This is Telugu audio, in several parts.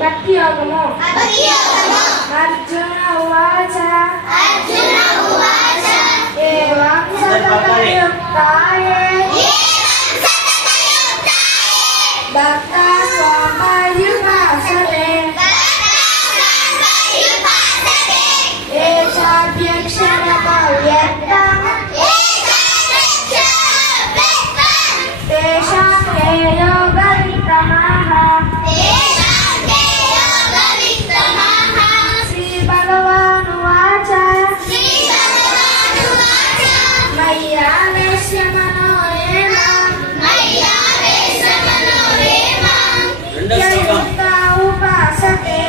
భక్తి యోగము. అర్జున ఉవాచ ఏవం సతతయుక్తాయే భక్తా స్వామయుపాసతే ఏ చాప్యక్షరమవ్యక్తం తేషాం తే యోగవిత్తమాః. శ్రీ భగవానువాచ మయ్యావేశ్య మనో నిత్యయుక్త ఉపాసతే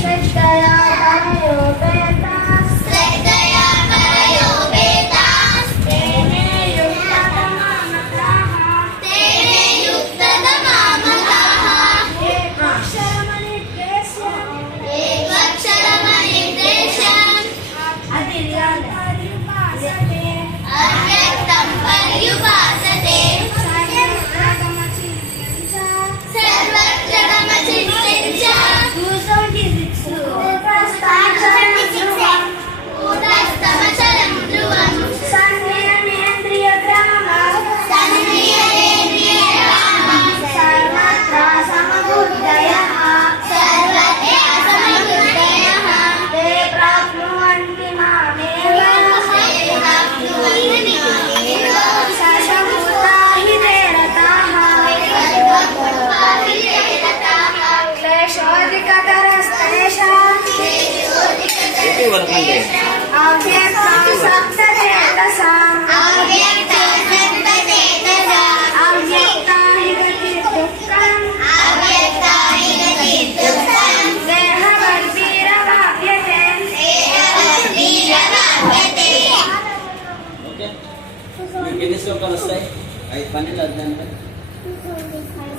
శ్రద్ధయా పరయోపేతాస్ తేనే యుక్తతమా మతాః. ఏకక్షరమనిర్దేశ్యం అవ్యక్తం పర్యుపాసతే సర్వత్రమచింత్య 276 కూటస్థమచలం ధ్రువం సంనియమేంద్రియగ్రామం సర్వత్ర సమబుద్ధయః తే ప్రాప్నువంతి మామేవ సశమూతా హి తే రతాః. క్లేశోధికతరస్తేషాం అవ్యక్తం సప్తచేతసాం అవ్యక్తా హి గతి దుఃఖం దేహవర్గీరవాప్యతే. ఓకే మీకు ఎన్ని శ్లోకాలు వస్తాయి? 5 12 అధ్యాయం.